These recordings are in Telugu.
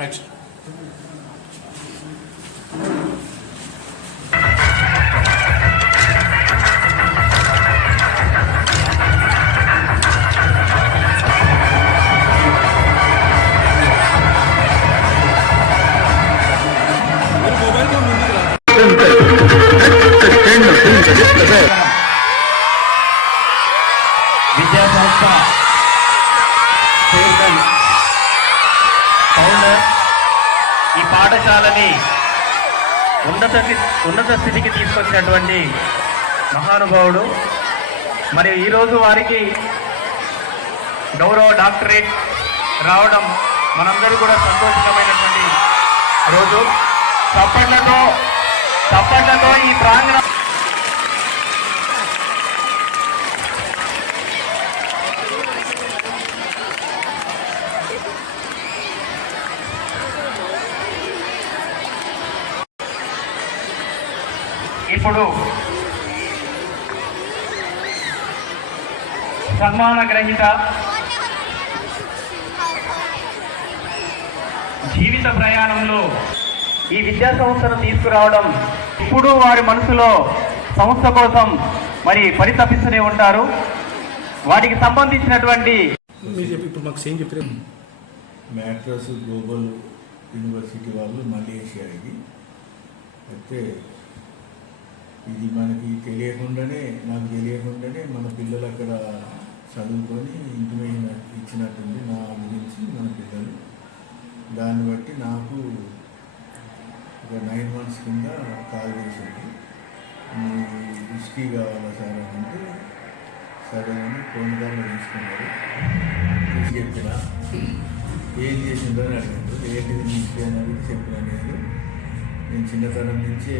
Thanks. పాఠశాలని ఉన్నత ఉన్నత స్థితికి తీసుకొచ్చినటువంటి మహానుభావుడు. మరియు ఈరోజు వారికి గౌరవ డాక్టరేట్ రావడం మనందరూ కూడా సంతోషకరమైనటువంటి రోజు. చప్పట్లతో చప్పట్లతో ఈ ప్రాంగణం ఇప్పుడు సన్మాన గ్రహీత జీవిత ప్రయాణంలో ఈ విద్యా సంస్థను తీసుకురావడం ఇప్పుడు వారి మనసులో సంస్థ కోసం మరి పరితపిస్తూనే ఉంటారు. వాటికి సంబంధించినటువంటి మీరు చెప్పి ఇప్పుడు మాకు సేమ్ చెప్పారు మ్యాట్రస్ గ్లోబల్ యూనివర్సిటీ వాళ్ళు మలేషియా ఇది అయితే ఇది మనకి తెలియకుండానే నాకు తెలియకుండానే మన పిల్లలు అక్కడ చదువుకొని ఇంటిమేషన్ ఇచ్చినట్టుంది నా గురించి మన పిల్లలు. దాన్ని బట్టి నాకు ఒక నైన్ మంత్స్ కింద కాల్ చేసింది మీ హిస్టరీ కావాలా సార్ అని అంటే సరే అని ఫోన్ కాల్లో తీసుకున్నారు. తీసి చెప్పిన? ఏం చేసిందో అని అడిగారు ఏంటిది హిస్టరీ అని అడిగి చెప్పిన నేను. నేను చిన్నతనం నుంచే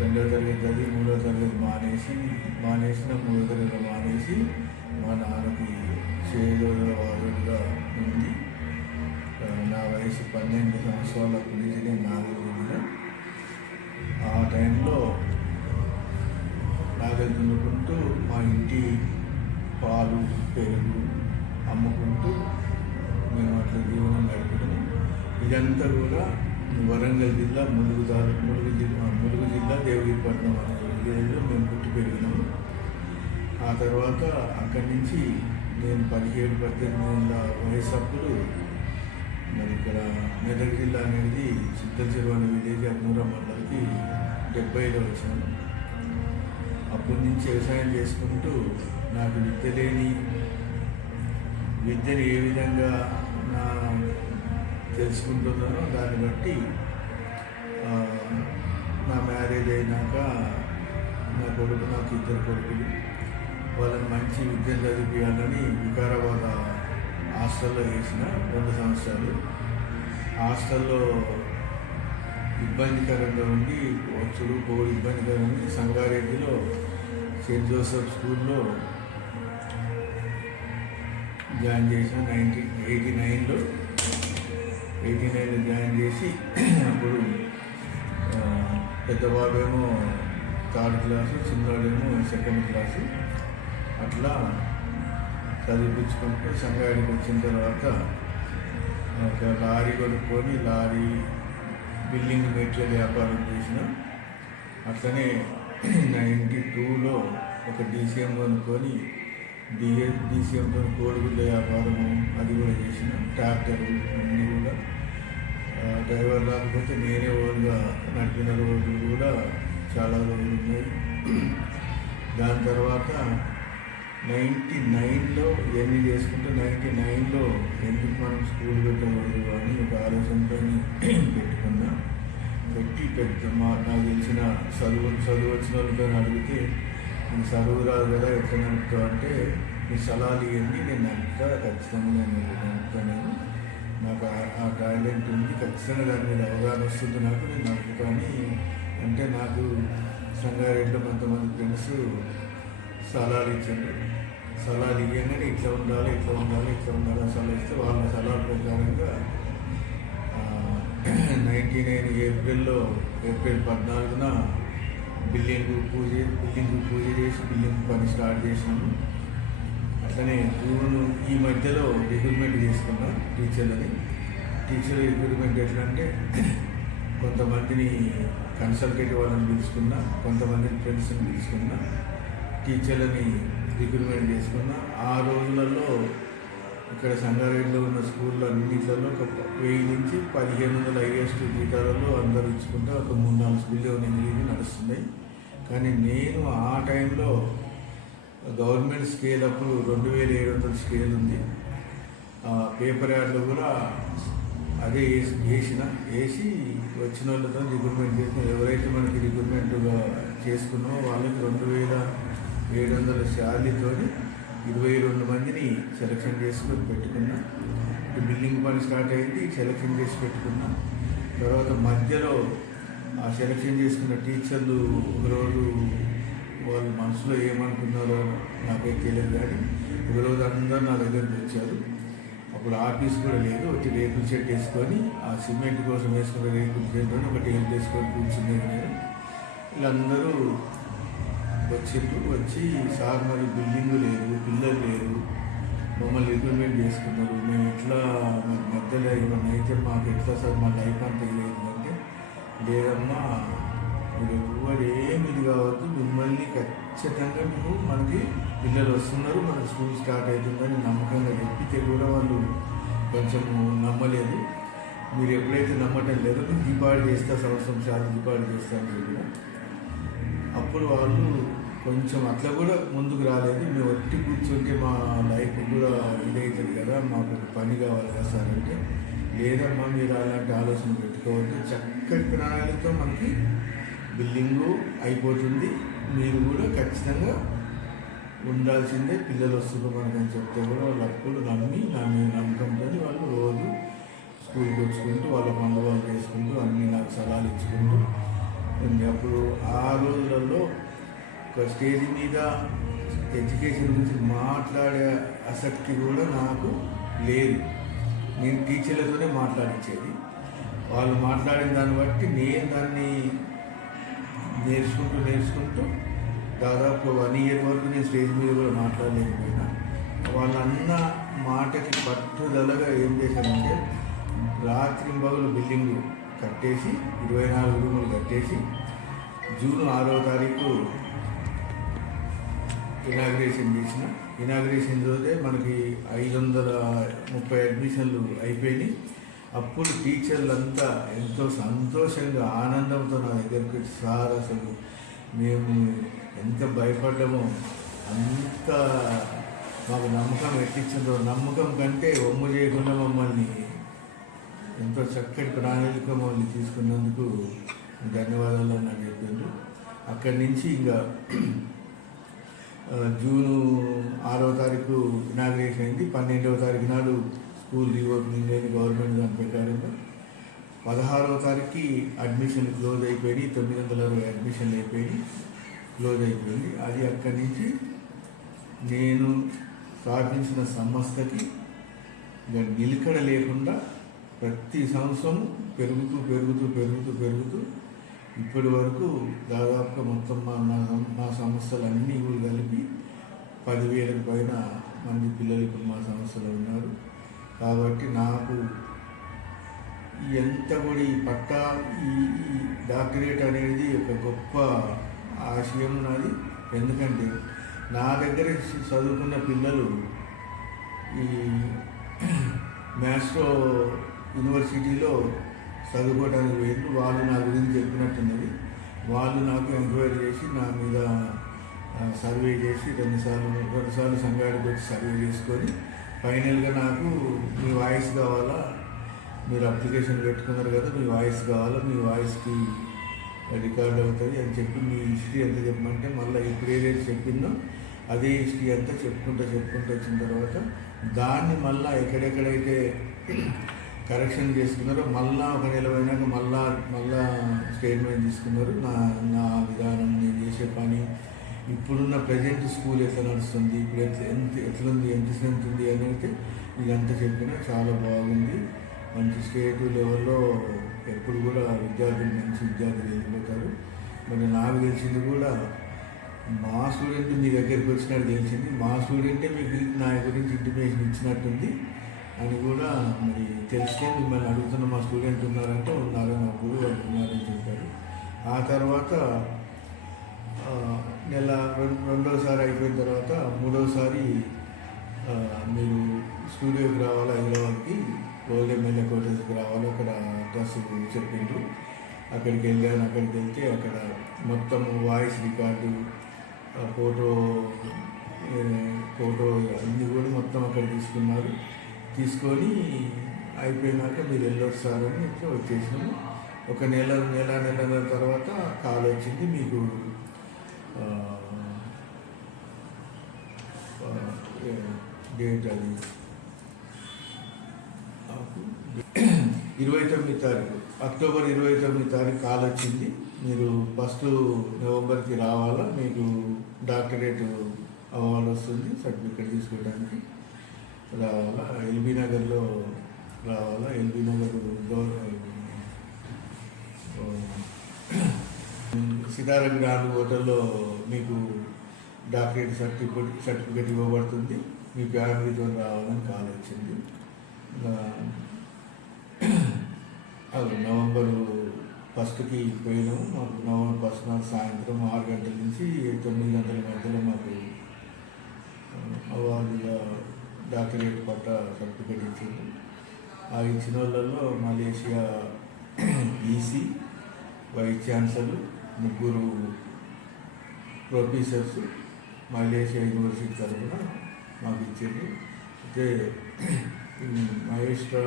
రెండవ తరగతి చదివి మూడవ తరగతి మానేసి మానేసిన మూడవ తరగతి మానేసి మా నాన్నకి చేదోదవాదుగా ఉంది. నా వయసు పన్నెండు సంవత్సరాల గురించి నేను నాలుగు ఆ టైంలో నాగలు దున్నుకుంటూ మా ఇంటి పాలు పెరుగు అమ్ముకుంటూ మేము అట్లా జీవనం గడుపుతాము ఇదంతా కూడా వరంగల్ జిల్లా ములుగు తాలూకు ములుగు జిల్లా ములుగు జిల్లా దేవగిరిపట్నం అనే విలేజ్లో మేము పుట్టి పెరిగినాము. ఆ తర్వాత అక్కడి నుంచి నేను పదిహేడు పద్దెనిమిది ఏళ్ళ వయసు అప్పుడు మరి ఇక్కడ మెదక్ జిల్లా అనేది చిత్తచెరువు అనే విలేజ్ అగ్నూర మండలికి డెబ్బైలో వచ్చాను. అప్పటి నుంచి వ్యవసాయం చేసుకుంటూ నాకు విద్య లేని విద్యను ఏ విధంగా నా తెలుసుకుంటున్నానో. దాన్ని బట్టి నా మ్యారేజ్ అయినాక నా కొడుకు నాకు ఇద్దరు కొడుకులు. వాళ్ళని మంచి విద్యను చదివించాలని వికారాబాద్ హాస్టల్లో వేసిన రెండు సంవత్సరాలు. హాస్టల్లో ఇబ్బందికరంగా ఉండి వచ్చుడు కోడి ఇబ్బందికరంగా ఉండి సంగారెడ్డిలో సెయింట్ జోసెఫ్ స్కూల్లో జాయిన్ చేసిన నైన్టీన్ ఎయిటీ నైన్లో ఎయిటీ నైన్లో జాయిన్ చేసి అప్పుడు పెద్దవాడేమో థర్డ్ క్లాసు చిన్నవాడేమో సెకండ్ క్లాసు అట్లా చదివించుకుంటూ సంగాడికి వచ్చిన తర్వాత ఒక లారీ కొనుక్కొని లారీ బిల్డింగ్ మెటీరియల్ వ్యాపారం చేసిన అట్లనే నైంటీ టూలో ఒక డీసీఎం కొనుక్కొని డిఏ డీసీఎంతో కోడిగుడ్ల వ్యాపారం అది కూడా చేసిన ట్రాక్టర్ అన్నీ కూడా. డ్రైవర్ రాకపోతే నేనే ఓన్గా నడిపిన రోజులు కూడా చాలా రోజులు ఉన్నాయి. దాని తర్వాత నైంటీ నైన్లో ఎన్ని చేసుకుంటే నైంటీ నైన్లో ఎందుకు మనం స్కూల్ పెట్టకూడదు అని ఒక ఆలోచనతో పెట్టుకున్నా. పెట్టి పెద్ద మా నాకు తెలిసిన చదువు చదువు వచ్చిన వాళ్ళతో అడిగితే నేను చదువు రాదు కదా ఎట్లా నడుపుతావు? అంటే నీ సలహాలు ఇవన్నీ నేను నడుపుతా ఖచ్చితంగా నేను నడుపుతాను నాకు ఆ- ఆ టాలెంట్ ఉంది. ఖచ్చితంగా దాని మీద అవగాహన వస్తుంది నాకు నేను అనుకుంటాను అంటే నాకు సంగారెడ్డిలో కొంతమంది ఫ్రెండ్స్ సలహాలు ఇచ్చారు. సలహాలు ఇవ్వండి ఇట్లా ఉండాలి ఇట్లా ఉండాలి ఇట్లా ఉండాలి అని సలహా ఇస్తే వాళ్ళ సలహాల ప్రకారంగా నైంటీ నైన్ ఏప్రిల్లో ఏప్రిల్ పద్నాలుగున బిల్డింగ్ పూజ బిల్డింగ్ పూజ చేసి బిల్డింగ్ పని స్టార్ట్ చేసినాము. కానీ ఇప్పుడు ఈ మధ్యలో రిక్రూట్మెంట్ చేసుకున్నాం టీచర్లని. టీచర్ రిక్రూట్మెంట్ ఎట్లా అంటే కొంతమందిని కన్సల్టేటివ్ వాళ్ళని పిలుచుకున్నా కొంతమందిని ఫ్రెండ్స్ని పిలుచుకున్నా టీచర్లని రిక్రూట్మెంట్ చేసుకున్నా. ఆ రోజులలో ఇక్కడ సంగారెడ్డిలో ఉన్న స్కూల్లో అన్నింటిలో ఒక వెయ్యి నుంచి పదిహేను వందల హైయెస్ట్ జీతాలలో అందరూ ఇచ్చుకుంటే ఒక మూడు నాలుగు స్కూల్లో ఎనిమిది నడుస్తున్నాయి. కానీ నేను ఆ టైంలో గవర్నమెంట్ స్కేల్ అప్పుడు రెండు వేల ఏడు వందల స్కేల్ ఉంది. ఆ పేపర్ యాడ్లో కూడా అదే వేసి వేసిన వేసి వచ్చిన వాళ్ళతో రిక్రూట్మెంట్ చేసిన ఎవరైతే మనకి రిక్రూట్మెంట్గా చేసుకున్నామో వాళ్ళకి రెండు వేల ఏడు వందల శాలరీతో ఇరవై రెండు మందిని సెలక్షన్ చేసుకొని పెట్టుకున్నా. బిల్డింగ్ పని స్టార్ట్ అయింది సెలక్షన్ చేసి పెట్టుకున్నా. తర్వాత మధ్యలో ఆ సెలక్షన్ చేసుకున్న టీచర్లు ఒకరోజు వాళ్ళు మనసులో ఏమనుకున్నారో నాకైతే తెలియదు కానీ ఈరోజు అందరూ నా దగ్గరికి వచ్చారు. అప్పుడు ఆఫీస్ కూడా లేదు. వచ్చి రేకుల షెడ్ వేసుకొని ఆ సిమెంట్ కోసం వేసుకున్న రేకుల షెడ్లో ఒక టేబుల్ వేసుకొని కూర్చుంది నేను వీళ్ళందరూ వచ్చిండ్రు. వచ్చి సార్ మరి బిల్డింగ్ లేదు పిల్లలు లేరు మమ్మల్ని రిక్రూట్మెంట్ చేసుకున్నారు. మేము ఎట్లా మధ్యలో ఏమన్నా అయితే మాకు ఎట్లా సార్ మా లైఫ్ అంతా లేదంటే లేదమ్మా మీరు ఎవ్వరు ఏమి ఇది కావద్దు. మిమ్మల్ని ఖచ్చితంగా మేము మనకి పిల్లలు వస్తున్నారు. మన స్కూల్ స్టార్ట్ అవుతుందని నమ్మకంగా చెప్పితే కూడా వాళ్ళు కొంచెం నమ్మలేదు. మీరు ఎప్పుడైతే నమ్మటం లేదో దీపావళి చేస్తా సంవత్సరం చాలా దీపావళి చేస్తాను చెప్పిన. అప్పుడు వాళ్ళు కొంచెం అట్లా కూడా ముందుకు రాలేదు. మేము ఒట్టి కూర్చుంటే మా లైఫ్ కూడా ఇదవుతుంది కదా. మాకు పని కావాలి కదా సార్ అంటే. లేదమ్మా మీరు అలాంటి ఆలోచన పెట్టుకోవద్దు. చక్కటి ప్రణాళికతో మనకి బిల్డింగు అయిపోతుంది. మీరు కూడా ఖచ్చితంగా ఉండాల్సిందే. పిల్లలు వస్తున్నారు మనకి అని చెప్తే కూడా వాళ్ళు అప్పులు నమ్మి నా మీద నమ్మకంతో వాళ్ళు రోజు స్కూల్కి వచ్చుకుంటూ వాళ్ళ పనులు వాళ్ళు చేసుకుంటూ అన్నీ నాకు సలహాలు ఇచ్చుకుంటూ ఉంది. అప్పుడు ఆ రోజులలో ఒక స్టేజ్ మీద ఎడ్యుకేషన్ గురించి మాట్లాడే ఆసక్తి కూడా నాకు లేదు. నేను టీచర్లతోనే మాట్లాడించేది. వాళ్ళు మాట్లాడిన దాన్ని బట్టి నేను దాన్ని నేర్చుకుంటూ నేర్చుకుంటూ దాదాపు వన్ ఇయర్ వరకు నేను స్టేజ్ మీద కూడా మాట్లాడలేకపోయినా. వాళ్ళన్న మాటకి పట్టుదలగా ఏం చేశానంటే రాత్రి బగులు బిల్డింగ్ కట్టేసి ఇరవై నాలుగు రూములు కట్టేసి జూన్ ఆరో తారీఖు ఇనాగ్రేషన్ చేసిన. ఇనాగ్రేషన్ రోజే మనకి ఐదు వందల ముప్పై అడ్మిషన్లు అయిపోయినాయి. అప్పుడు టీచర్లంతా ఎంతో సంతోషంగా ఆనందంతో నా దగ్గరికి సార్ అసలు మేము ఎంత భయపడ్డామో అంత మాకు నమ్మకం ఎట్టించిందో నమ్మకం కంటే ఒమ్ము చేయకుండా మమ్మల్ని ఎంతో చక్కటి ప్రణాళిక మమ్మల్ని తీసుకున్నందుకు ధన్యవాదాలు అని నాకు చెప్పిండ్రు అక్కడి నుంచి ఇంకా జూను ఆరవ తారీఖు ఇనాగ్రేషన్ అయింది. పన్నెండవ తారీఖు నాడు స్కూల్ రీఓపెనింగ్ అని గవర్నమెంట్ దాని ప్రకారంగా పదహారవ తారీఖుకి అడ్మిషన్ క్లోజ్ అయిపోయినాయి తొమ్మిది వందల అరవై అడ్మిషన్లు అయిపోయినాయి క్లోజ్ అయిపోయింది. అది అక్కడి నుంచి నేను స్థాపించిన సంస్థకి ఇంకా నిలకడ లేకుండా ప్రతి సంవత్సరం పెరుగుతూ పెరుగుతూ పెరుగుతూ పెరుగుతూ ఇప్పటి వరకు దాదాపుగా మొత్తం మా నా మా సంస్థలన్నీ కూడా కలిపి పదివేలకు పైన మంది పిల్లలు ఇప్పుడు మా సంస్థలో ఉన్నారు. కాబట్టి నాకు ఎంత కూడా ఈ పట్టా ఈ ఈ డాక్టరేట్ అనేది ఒక గొప్ప ఆశయం నాది. ఎందుకంటే నా దగ్గర చదువుకున్న పిల్లలు ఈ మ్యాథ్స్లో యూనివర్సిటీలో చదువుకోవడానికి వేరు. వాళ్ళు నా గురించి చెప్పినట్టున్నది. వాళ్ళు నాకు ఎంక్వైరీ చేసి నా మీద సర్వే చేసి రెండుసార్లు రెండుసార్లు సంఘానికి వచ్చి సర్వే చేసుకొని ఫైనల్గా నాకు మీ వాయిస్ కావాలా? మీరు అప్లికేషన్ పెట్టుకున్నారు కదా మీ వాయిస్ కావాలా? మీ వాయిస్కి రికార్డ్ అవుతుంది అని చెప్పి మీ హిస్టరీ ఎంత చెప్పమంటే మళ్ళీ ఇప్పుడు ఏదైతే చెప్పిందో అదే హిస్టరీ అంతా చెప్పుకుంటూ చెప్పుకుంటూ వచ్చిన తర్వాత దాన్ని మళ్ళీ ఎక్కడెక్కడైతే కరెక్షన్ చేసుకున్నారో మళ్ళా ఒక నెల పోయినాక మళ్ళా మళ్ళా స్టేట్మెంట్ తీసుకున్నారు. నా నా విధానం నేను చేసే పని ఇప్పుడున్న ప్రజెంట్ స్కూల్ ఎట్లా నడుస్తుంది? ఇప్పుడు ఎట్లా ఎంత ఎట్లుంది? ఎంత స్ట్రెంత్ ఉంది అని అయితే ఇదంతా చెప్పినా చాలా బాగుంది. మంచి స్టేట్ లెవెల్లో ఎప్పుడు కూడా విద్యార్థులు మంచి విద్యార్థులు వెళ్ళిపోతారు మరి నాకు తెలిసింది కూడా మా స్టూడెంట్ మీ దగ్గరికి వచ్చినట్టు తెలిసింది. మా స్టూడెంటే మీకు నా గురించి ఇంటిమేషన్ ఇచ్చినట్టుంది అని కూడా మరి తెలిస్తే మిమ్మల్ని అడుగుతున్న మా స్టూడెంట్ ఉన్నారంటే ఉన్నారు మా గురువు వాళ్ళు ఉన్నారని చెప్పారు. ఆ తర్వాత నెల రెండు రెండోసారి అయిపోయిన తర్వాత మూడోసారి మీరు స్టూడియోకి రావాలి? హైదరాబాద్కి ఓల్డ్ ఎమ్మెల్యే కోటేజ్కి రావాలి. అక్కడ డ్రెస్ చెప్పిండ్రు. అక్కడికి వెళ్ళాను. అక్కడికి వెళ్తే అక్కడ మొత్తం వాయిస్ రికార్డు ఫోటో ఫోటో అన్నీ కూడా మొత్తం అక్కడ తీసుకున్నారు. తీసుకొని అయిపోయినాక మీరు వెళ్ళొచ్చు సార్ అని వచ్చేసినాము. ఒక నెల నెల నెల తర్వాత కాల్ వచ్చింది. మీకు డేట్ అది ఇరవై తొమ్మిది తారీఖు. అక్టోబర్ ఇరవై తొమ్మిది తారీఖు కాల్ వచ్చింది. మీరు ఫస్ట్ నవంబర్కి రావాలా? మీకు డాక్టరేట్ అవ్వాలి వస్తుంది. సర్టిఫికేట్ తీసుకోవడానికి రావాలా? ఎల్బీ నగర్లో రావాలా? LB Nagar government Sitara grand హోటల్లో మీకు డాక్టరేట్ సర్టిఫికేట్ సర్టిఫికేట్ ఇవ్వబడుతుంది. మీ ఫ్యామిలీతో రావాలని కాల్ వచ్చింది. నవంబరు ఫస్ట్కి పోయినాము మాకు నవంబర్ ఫస్ట్ నాడు సాయంత్రం ఆరు గంటల నుంచి తొమ్మిది గంటల మధ్యలో మాకు ఆ, అవార్డుగా డాక్టరేట్ పట్ట సర్టిఫికేట్ ఇచ్చింది. ఆ ఇచ్చిన వాళ్ళల్లో మలేషియా ఈసీ వైస్ ఛాన్సలర్ ముగ్గురు ప్రొఫెసర్స్ మలేషియా యూనివర్సిటీ తరఫున మాకు ఇచ్చింది అయితే మహేష్ మహేష్ట్ర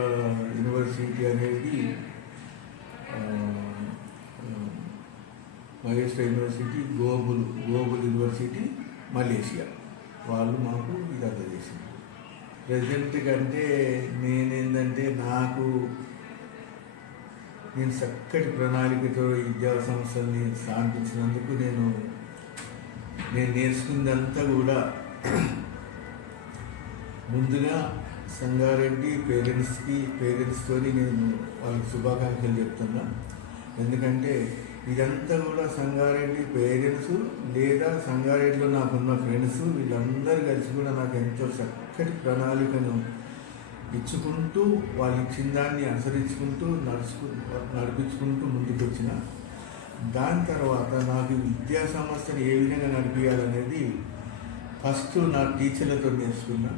యూనివర్సిటీ అనేది Mahesh మహేష్ట్ర university global global university Malaysia. వాళ్ళు మాకు ఇది అందజేసింది ప్రజెంట్ కంటే నేనేంటంటే నాకు నేను చక్కటి ప్రణాళికతో విద్యా సంస్థల్ని స్థాపించినందుకు నేను నేను నేర్చుకుందంతా కూడా ముందుగా సంగారెడ్డి పేరెంట్స్కి పేరెంట్స్తోని నేను వాళ్ళకి శుభాకాంక్షలు చెప్తున్నా. ఎందుకంటే ఇదంతా కూడా సంగారెడ్డి పేరెంట్స్ లేదా సంగారెడ్డిలో నాకున్న ఫ్రెండ్స్ వీళ్ళందరూ కలిసి కూడా నాకు ఎంతో చక్కటి ప్రణాళికను ఇచ్చుకుంటూ వాళ్ళు ఇచ్చిన దాన్ని అనుసరించుకుంటూ నడుచుకు నడిపించుకుంటూ ముందుకు వచ్చిన దాని తర్వాత నాకు విద్యా సంస్థను ఏ విధంగా నడిపించాలనేది ఫస్ట్ నా టీచర్లతో నేర్చుకున్నా.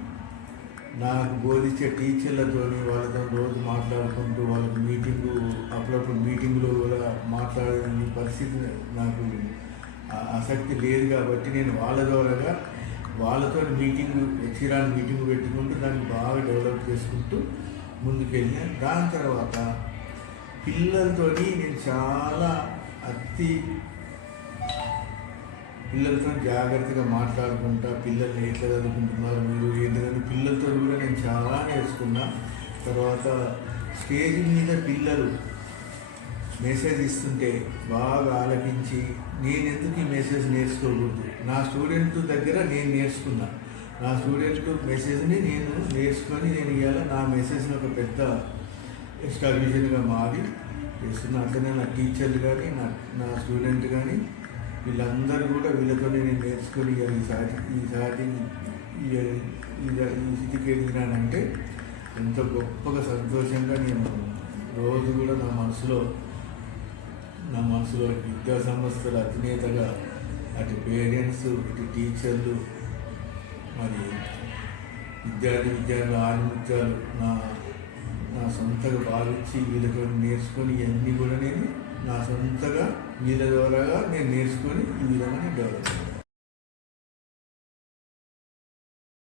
నాకు బోధించే టీచర్లతోని వాళ్ళతో రోజు మాట్లాడుకుంటూ వాళ్ళకి మీటింగు అప్పుడప్పుడు మీటింగ్లో కూడా మాట్లాడే పరిస్థితి నాకు ఆసక్తి లేదు కాబట్టి నేను వాళ్ళ ద్వారాగా వాళ్ళతో మీటింగ్ ఎథిరాన్ మీటింగ్ పెట్టుకుంటూ దాన్ని బాగా డెవలప్ చేసుకుంటూ ముందుకెళ్ళాను. దాని తర్వాత పిల్లలతో నేను చాలా అతి పిల్లలతో జాగ్రత్తగా మాట్లాడుకుంటా పిల్లల్ని ఎట్లా చదువుకుంటున్నారు మీరు ఎందుకంటే పిల్లలతో కూడా నేను చాలా నేర్చుకున్నా. తర్వాత స్టేజ్ మీద పిల్లలు మెసేజ్ ఇస్తుంటే బాగా ఆలకించి నేను ఎందుకు ఈ మెసేజ్ నేర్చుకోకూడదు? నా స్టూడెంట్ దగ్గర నేను నేర్చుకున్నా. నా స్టూడెంట్ మెసేజ్ని నేను నేర్చుకొని నేను ఇవాళ నా మెసేజ్ని ఒక పెద్ద ఎస్టాబ్లిషన్గా మారి చేస్తున్నా. అట్లనే నా టీచర్లు కానీ నా నా స్టూడెంట్ కానీ వీళ్ళందరూ కూడా వీళ్ళతో నేను నేర్చుకొని ఇవాళ ఈసారి ఈసారి ఈ ఈ ఈ స్థితికి ఎదిగినానంటే ఎంతో గొప్పగా సంతోషంగా నేను రోజు కూడా నా మనసులో నా మనసులో విద్యా సంస్థల అధినేతగా అటు పేరెంట్స్ ఇటు టీచర్లు మరి విద్యార్థి విద్యార్థుల ఆధిముత్యాలు నా నా సొంతగా భావించి వీళ్ళతో నేర్చుకొని ఇవన్నీ కూడా నేను నా సొంతగా వీళ్ళ ద్వారా నేను నేర్చుకొని ఈ విధంగా నేను డెవలప్